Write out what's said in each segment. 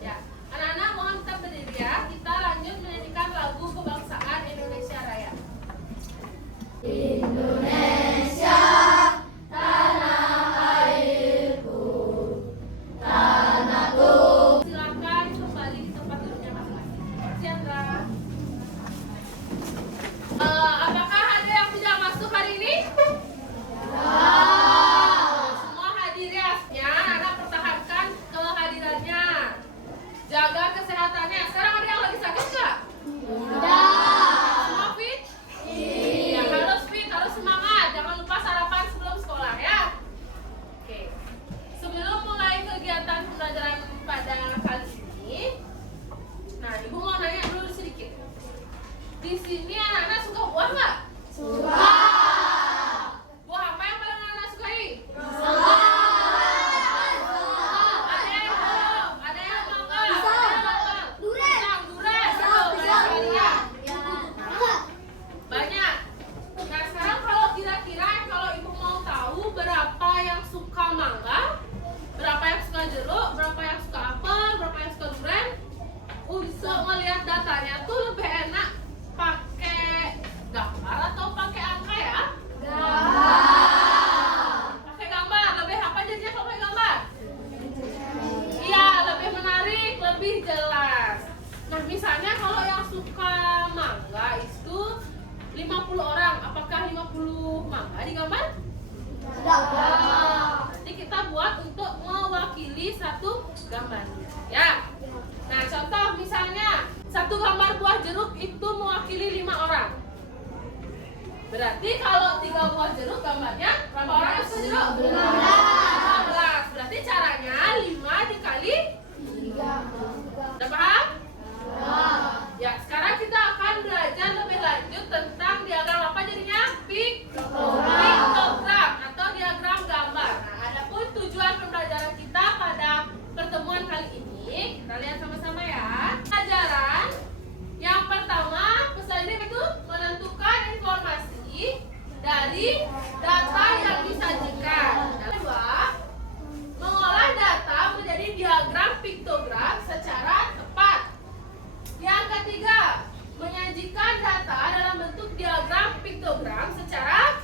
Ya, anak-anak mohon tetap berdiri ya. Kita lanjut menyanyikan lagu kebangsaan Indonesia Raya. Indonesia, tanah airku, tanahku. Silakan kembali di tempat duduknya masing-masing. Chandra. Apakah ada yang tidak masuk hari ini? Semua hadir ya. Anak pertahankan kehadirannya. Jaga kesehatannya. Sekarang ada yang lagi sakit nggak? Semua fit? Iya, harus fit, harus semangat. Jangan lupa sarapan sebelum sekolah ya. Oke. Sebelum mulai kegiatan pembelajaran pada kali ini, nah ibu mau nanya dulu sedikit. Di sini anak-anak suka buah nggak? Suka. Buah apa yang paling anak-anak sukai? Suka. Ada yang belum, ada yang mangga, ada Pisang. yang mangga. Durian. Pisang, durian, Pisang, betul, banyak pisang. sekali ya. Ya. Banyak. Nah sekarang kalau kira-kira kalau ibu mau tahu berapa yang suka mangga, berapa yang suka jeruk, berapa yang suka apel, berapa yang suka durian, untuk melihat datanya tuh lebih enak pakai gambar atau pakai angka ya? Pakai gambar, lebih apa jadinya kalau pakai gambar? Iya, lebih menarik, lebih jelas. Nah, misalnya kalau yang suka mangga itu 50 orang, apakah 50 mangga digambar? Nanti kita buat untuk mewakili satu gambarnya, ya. Nah, contoh misalnya satu gambar buah jeruk itu mewakili 5 orang. Berarti kalau 3 buah jeruk gambarnya berapa orang yang suka jeruk? 15. Berarti caranya 5 dikali 3. Udah paham? Ya, sekarang kita akan belajar lebih lanjut tentang diagram apa jadinya? Piktogram atau diagram gambar. Nah, adapun tujuan pembelajaran kita pada pertemuan kali ini, kita lihat sama-sama ya. Pelajaran yang pertama, pesan ini itu menentukan informasi dari data yang disajikan. Yang kedua, mengolah data menjadi diagram piktogram secara tepat. Yang ketiga, menyajikan data dalam bentuk diagram piktogram secara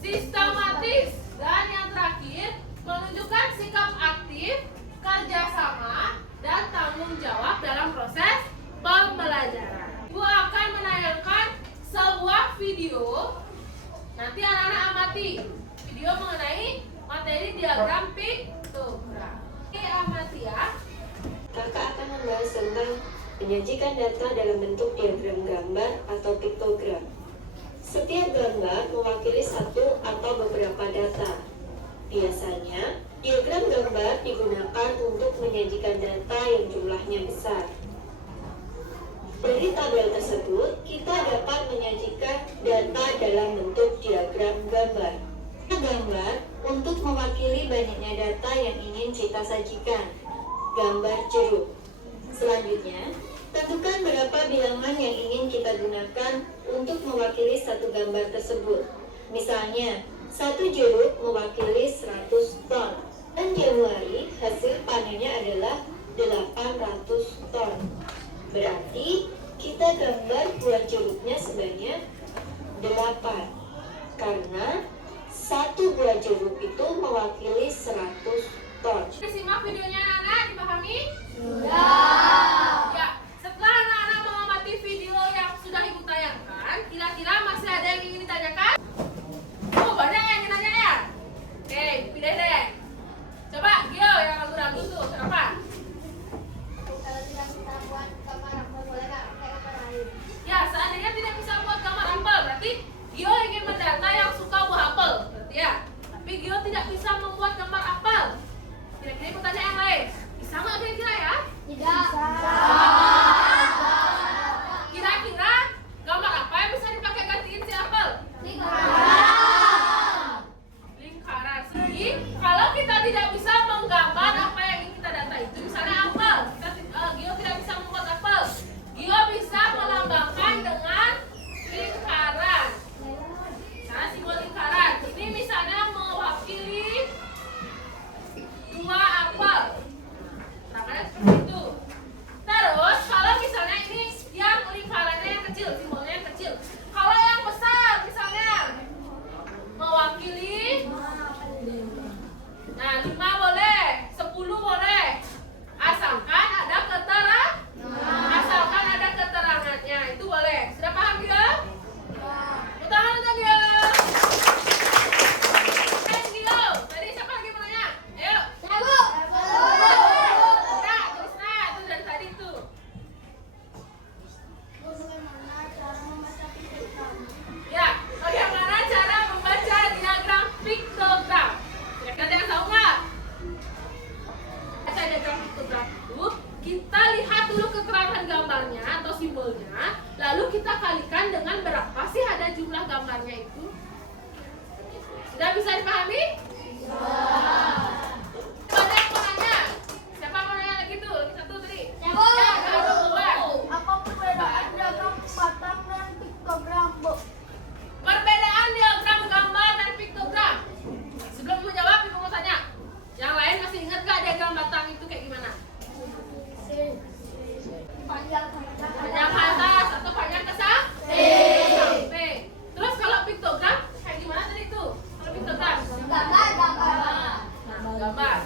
sistematis. Dan yang terakhir, menunjukkan sikap aktif, kerjasama, dan tanggung jawab dalam proses pembelajaran. Ibu akan menayangkan sebuah video. Nanti anak-anak amati video mengenai materi diagram piktogram. Oke, amati ya. Kakak akan membahas tentang menyajikan data dalam bentuk diagram gambar atau piktogram. Setiap gambar mewakili satu atau beberapa data. Biasanya, diagram gambar digunakan untuk menyajikan data yang jumlahnya besar. Dari tabel tersebut, kita dapat menyajikan data dalam bentuk diagram gambar. Gambar untuk mewakili banyaknya data yang ingin kita sajikan. Gambar jeruk. Selanjutnya, tentukan berapa bilangan yang ingin kita gunakan untuk mewakili satu gambar tersebut. Misalnya, satu jeruk mewakili 100 ton. Dan Januari hasil panennya adalah 800 ton. Berarti kita gambar buah jeruknya sebanyak 8. Karena satu buah jeruk itu mewakili 100 ton. Simak videonya anak-anak, dipahami? Sudah. Ya, setelah anak-anak mengamati video yang sudah ibu tayangkan, kira-kira masih ada yang ingin ditanyakan? Oh, banyak yang ingin tanya ya? Oke, pilih deh. Coba, Gio yang ragu-ragu tuh, kenapa? Kalau tidak kita buat gambar, boleh nggak pakai gambar lain? itu, kita lihat dulu keterangan gambarnya atau simbolnya, lalu kita kalikan dengan berapa sih ada jumlah gambarnya itu. Sudah bisa dipahami? Ada yang mau nanya? Siapa mau nanya lagi tuh? Lagi satu tadi. Ya, ada dua. Apa perbedaan diagram batang dan piktogram, Bu? Perbedaan diagram gambar dan piktogram. Sebelum menjawab, ibu mau tanya. Yang lain masih ingat gak diagram batang itu kayak gimana? Panjang Panjang ke atas atau panjang ke sampai. Terus kalau piktogram kayak gimana tadi tuh? Kalau piktogram? Nah, gambar.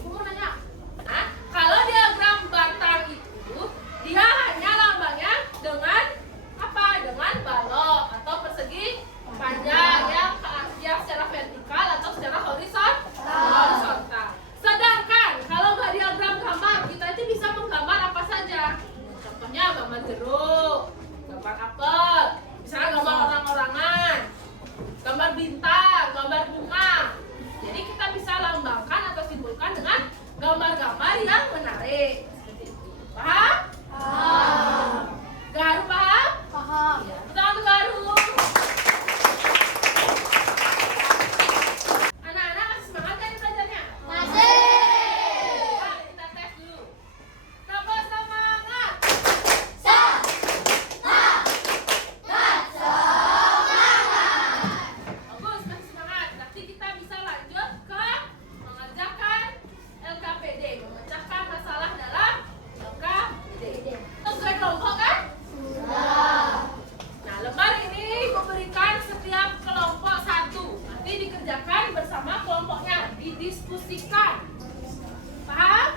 Ibu mau nanya. Nah, kalau diagram batang itu dia hanya lambangnya dengan apa? Dengan balok atau persegi panjang yang secara vertikal atau secara horizontal. Sedangkan kalau nggak diagram gambar, kita itu bisa menggambar apa saja. Contohnya gambar jeruk, gambar apel, misalnya gambar orang-orangan, gambar bintang, gambar bunga. Jadi kita bisa lambangkan atau simbolkan dengan gambar-gambar yang menarik. Seperti itu. Paham? Garu paham? Paham. Ya, betul untuk garu. Anak-anak masih semangat kan belajarnya? Masih. Nah, kita tes dulu. Coba semangat. Bagus, masih semangat. Berarti kita bisa lanjut ke mengerjakan LKPD, memecahkan masalah dalam LKPD. Sesuai kelompok kan? Nah, lembar ini memberikan setiap kelompok satu. Nanti dikerjakan bersama kelompoknya, didiskusikan. Paham?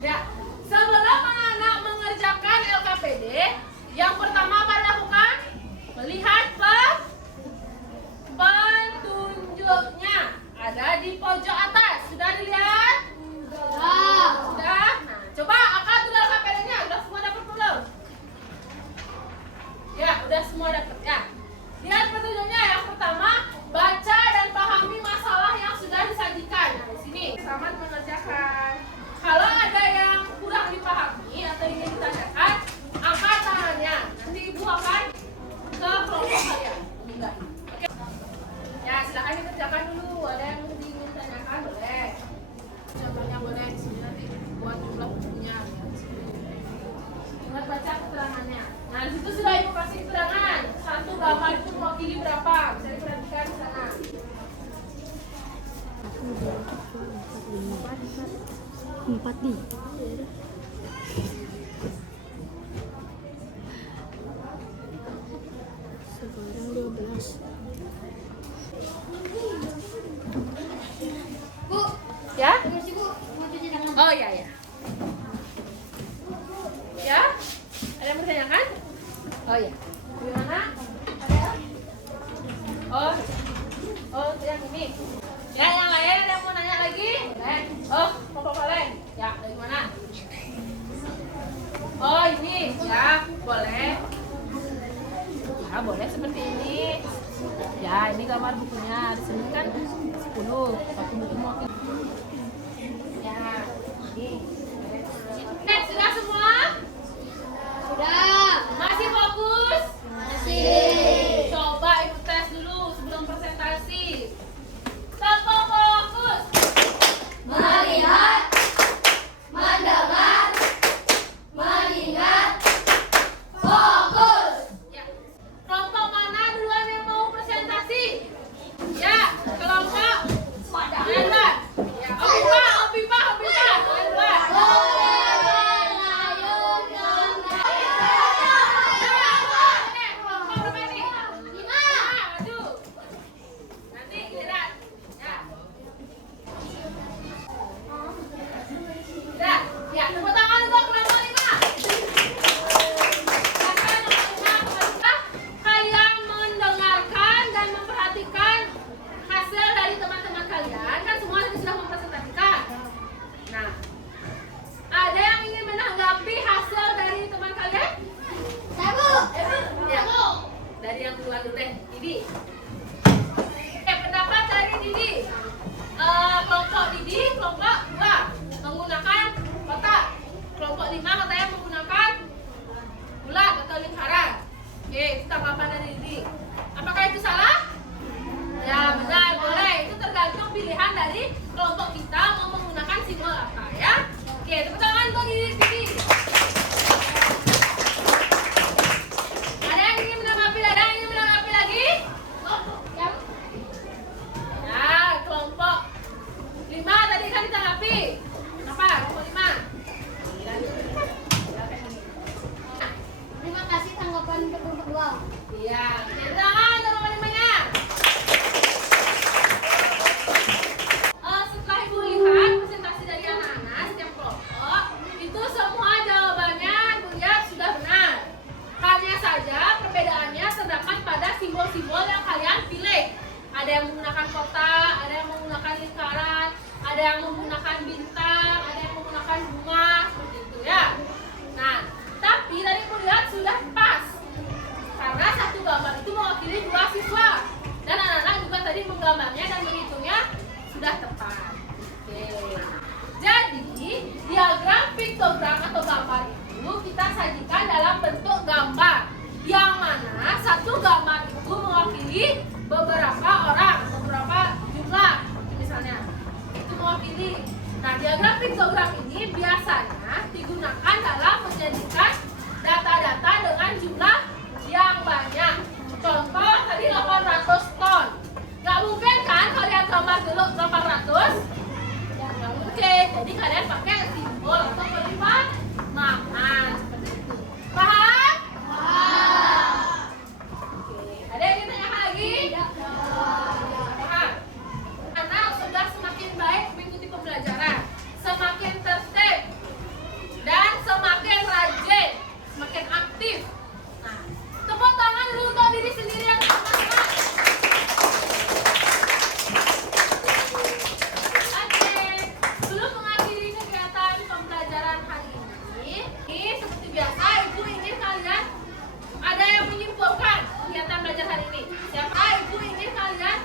Ya, sebelum anak-anak mengerjakan LKPD, yang pertama apa dilakukan? Melihat petunjuknya. Ada di pojok atas. Sudah dilihat? Sudah? Nah, coba apa tuh LKPD-nya? Udah semua dapat belum? Ya, udah semua dapat ya. Lihat petunjuknya. Yang pertama, baca dan pahami masalah yang sudah disajikan. Nah, di sini selamat mengerjakan. Kalau ada yang kurang dipahami atau ingin ditanyakan, angkat tangannya. Nanti ibu akan ke kelompok kalian. Enggak. Oke. Ya, silakan dikerjakan dulu. Ada yang ingin ditanyakan boleh. Contohnya boleh di sini nanti buat jumlah bukunya. Ingat baca keterangannya. Nah, di situ sudah ibu kasih keterangan. Satu gambar itu mewakili berapa? Bisa diperhatikan di sana. Empat nih. Sekarang 12. Bu, Ya? permisi Bu, mau cuci tangan. Oh iya ya. Ya? Ada yang bertanyakan? Oh iya. Gimana? Ada? Oh yang ini. Ya, yang lain ada yang mau nanya lagi? Boleh. Oh, pokok boleh. Ya, dari mana? Oh ini, ya boleh. Ya boleh seperti ini. Ya ini gambar bukunya. Di sini kan 10. Satu buku mau. Ya, ini. Sudah semua? Sudah. Masih fokus? Masih. Coba ibu tes dulu sebelum presentasi. Tetap fokus. Melihat, mendengar, mengingat, fokus. Ya. Kelompok mana duluan yang mau presentasi? Ya, kelompok. Kalian duluan. Ya, Opipa. Kalian duluan. Kelompok berapa dari kelompok kita mau menggunakan simbol apa ya? Oke, tepuk tangan untuk diri sendiri. Ada yang ingin menanggapi? Ada yang ingin menanggapi lagi? Ya, kelompok 5 tadi kan ditanggapi. Kenapa? Kelompok 5. Terima kasih tanggapan kedua. Iya, tangan teman-teman limanya. Setelah ibu lihat presentasi dari anak-anak setiap kelompok, itu semua jawabannya ibu lihat sudah benar. Hanya saja perbedaannya terdapat pada simbol-simbol yang kalian pilih. Ada yang menggunakan kotak, ada yang menggunakan lingkaran, ada yang menggunakan bintang, ada yang menggunakan bunga, seperti itu ya. Nah, tapi tadi ibu lihat sudah pas. Karena satu gambar itu mewakili 2 siswa. Dan anak-anak juga tadi menggambarnya dan menghitungnya sudah tepat. Oke. Jadi, diagram piktogram atau gambar itu kita sajikan dalam bentuk gambar. Yang mana satu gambar itu mewakili beberapa orang, beberapa jumlah misalnya. Itu mewakili. Nah, diagram piktogram ini biasanya digunakan dalam menjadikan data-data dengan jumlah yang banyak. Contoh tadi 800 ton. Gak mungkin kan kalian gambar dulu 800? Gak mungkin. Jadi kalian pakai simbol atau perimahan seperti itu. Paham? Oke. Ada yang ingin tanyakan lagi? Paham? Anak sudah semakin baik mengikuti pembelajaran, semakin tertib dan semakin rajin, semakin aktif. Nah, tepuk tangan dulu untuk diri sendiri yang teman-teman. Oke, sebelum mengakhiri kegiatan pembelajaran hari ini seperti biasa ibu ingin kalian ada yang menyimpulkan kegiatan belajar hari ini. Siapa ibu ingin kalian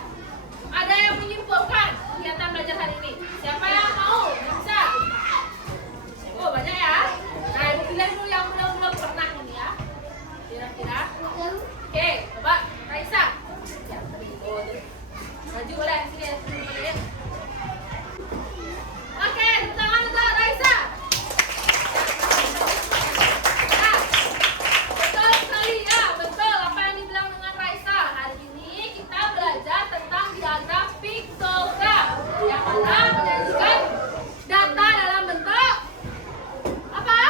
ada yang menyimpulkan kegiatan belajar hari ini? Siapa yang mau? Bisa? Oh, banyak ya? Nah, ibu pilih dulu yang belum pernah ini ya. Kira-kira. Oke, coba Raisa. Ya, maju boleh sini ya. Oke, tangan untuk Raisa. Nah, betul sekali ya, betul apa yang dibilang dengan Raisa. Hari ini kita belajar tentang diagram piktogram yang mana menjadikan data dalam bentuk apa?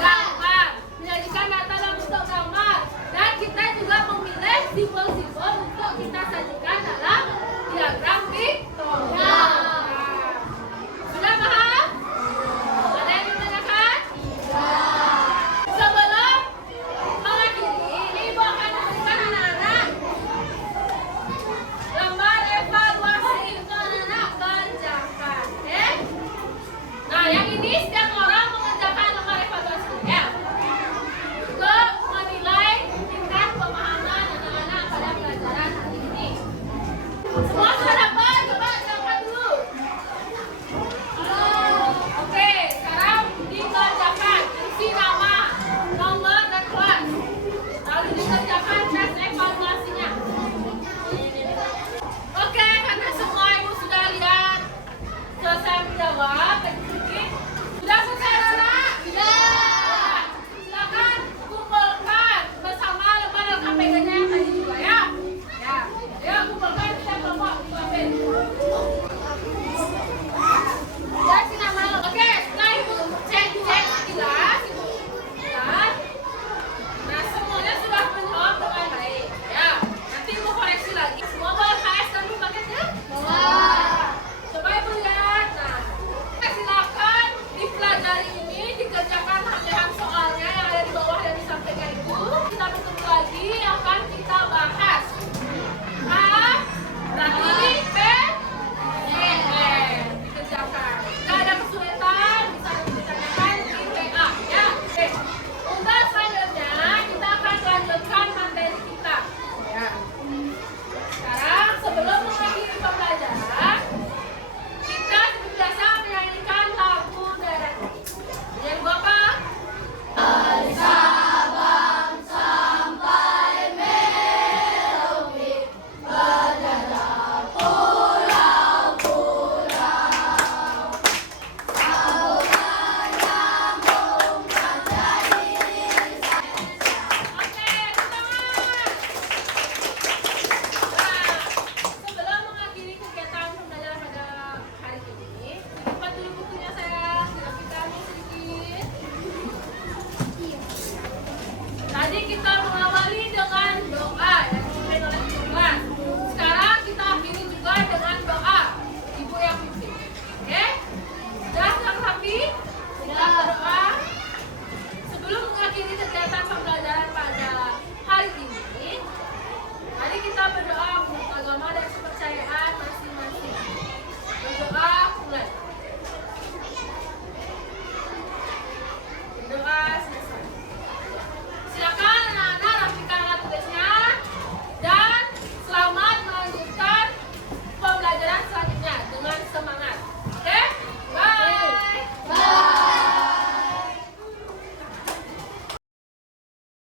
Gambar. Menjadikan data dalam bentuk gambar. Dan kita juga memilih simbol-simbol untuk kita sajikan dalam diagram piktogram. Sudah paham? Ada yang ditanyakan? Sebelum mengakhiri, ibu akan memberikan anak-anak gambar evaluasi untuk anak-anak kerjakan. Oke? Nah, yang ini setiap orang mengerjakan lembar evaluasi ya. Untuk menilai tingkat pemahaman anak-anak pada pelajaran hari ini. Semua sudah dapat? Coba silakan dulu. Oke, sekarang dikerjakan. Isi nama, nomor, dan kelas. Lalu dikerjakan tes evaluasinya. Oke, karena semua ibu sudah lihat, selesai menjawab, sudah selesai anak? Sudah. Silakan kumpulkan bersama lembar LKPG-nya yang tadi juga ya. Ya, ayo kumpulkan setiap kelompok. kita berdoa